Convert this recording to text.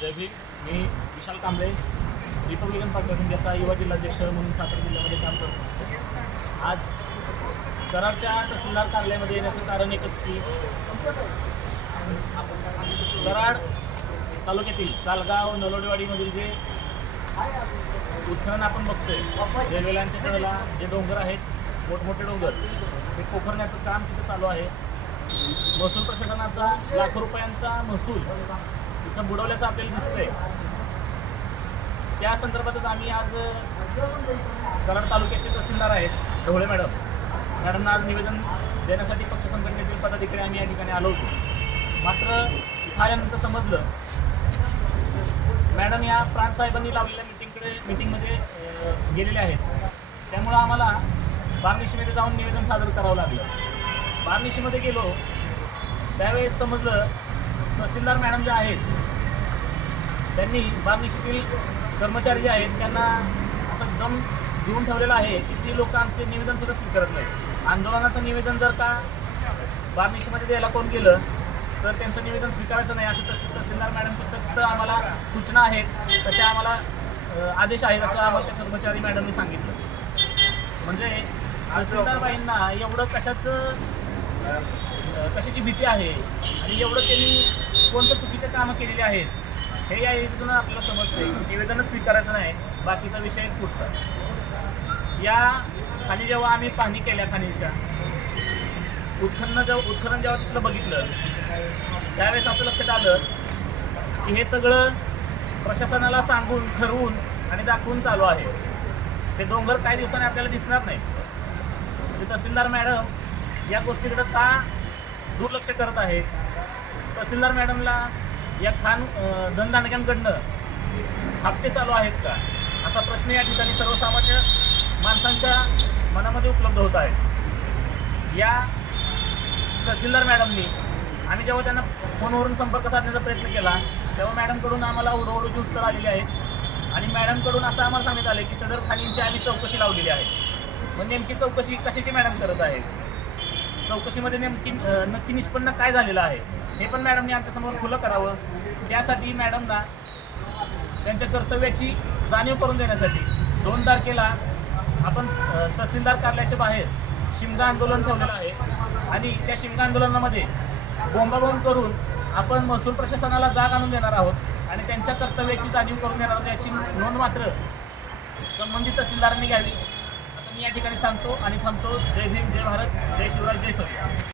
जय भीम. मी Vishal Kamble, Republican Party of इंडियाचा युवा जिल्हाध्यक्ष म्हणून सातारा जिल्ह्यामध्ये काम करतो. आज कराडच्या तहसीलदार कार्यालयामध्ये येण्याचं कारण एकच की कराड तालुक्यातील तालगाव नलोडेवाडीमधील जे उत्खनन आपण बघतोय, रेल्वेलांच्या कडेला जे डोंगर आहेत, मोठमोठे डोंगर, ते पोखरण्याचं काम तिथं चालू आहे. महसूल प्रशासनाचा लाखो रुपयांचा महसूल इथं बुडवल्याचं आपल्याला दिसतंय. त्या संदर्भातच आम्ही आज कराड तालुक्याचे तहसीलदार आहेत ढवळे मॅडमना आज निवेदन देण्यासाठी पक्ष संघटनेतील पदाधिकारी आम्ही या ठिकाणी आलो होतो. मात्र इथं आल्यानंतर समजलं मॅडम या प्रांत साहेबांनी लावलेल्या मीटिंगमध्ये गेलेले आहेत. त्यामुळं आम्हाला बार्निशीमध्ये जाऊन निवेदन सादर करावं लागलं. बार्निशीमध्ये गेलो त्यावेळेस समजलं तहसीलदार मॅडम जे आहेत त्यांनी बार्निशीतील कर्मचारी जे आहेत त्यांना असं दम देऊन ठेवलेला आहे की ती लोक आमचे निवेदनसुद्धा स्वीकारत नाहीत. आंदोलनाचं निवेदन जर का बार्निशीमध्ये द्यायला कोण गेलं तर त्यांचं निवेदन स्वीकारायचं नाही असं तहसीलदार मॅडमची सक्त आम्हाला सूचना आहेत, तशा आम्हाला आदेश आहेत असं आम्हाला त्या कर्मचारी मॅडमनी सांगितलं. म्हणजे तहसीलदारबाईंना एवढं कशाची भीती आहे आणि एवढं त्यांनी कोणतं चुकीचं कामं केलेली आहेत हे या योजनेतून आपल्याला समजते. निवेदनच स्वीकारायचं नाही, बाकीचा विषयच पुढचा. या खाली जेव्हा आम्ही पाहणी केल्या खाणीच्या उत्खनन जेव्हा तिथलं बघितलं त्यावेळेस असं लक्षात आलं की हे सगळं प्रशासनाला सांगून ठरवून आणि दाखवून चालू आहे. ते डोंगर काही दिवसांनी आपल्याला दिसणार नाही. म्हणजे तहसीलदार मॅडम या गोष्टीकडे का दुर्लक्ष करत आहेत? तहसीलदार मॅडमला या धनदानक्यांकडनं हप्ते चालू आहेत का असा प्रश्न या ठिकाणी सर्वसामान्य माणसांच्या मनामध्ये उपलब्ध होत आहे. या तहसीलदार मॅडमनी आम्ही जेव्हा त्यांना फोनवरून संपर्क साधण्याचा प्रयत्न केला तेव्हा मॅडमकडून आम्हाला ओढवडूची उत्तर आलेली आहेत आणि मॅडमकडून असं आम्हाला सांगण्यात आले की सदर खाणींची आम्ही चौकशी लावलेली आहे. मग नेमकी चौकशी कशाची मॅडम करत आहे? चौकशीमध्ये नक्की निष्पन्न काय झालेलं आहे हे पण मॅडमने आमच्यासमोर खुलं करावं. त्यासाठी मॅडमना त्यांच्या कर्तव्याची जाणीव करून देण्यासाठी 2 तारखेला आपण तहसीलदार कार्यालयाच्या बाहेर शिमगा आंदोलन ठेवलेलं आहे आणि त्या शिमगा आंदोलनामध्ये बोंबाबोंब करून आपण महसूल प्रशासनाला जाग आणून देणार आहोत आणि त्यांच्या कर्तव्याची जाणीव करून देणार आहोत. याची नोंद मात्र संबंधित तहसीलदारांनी घ्यावी असं मी या ठिकाणी सांगतो आणि थांबतो. जय भीम, जय भारत, जय शिवराज, जय सूर्य.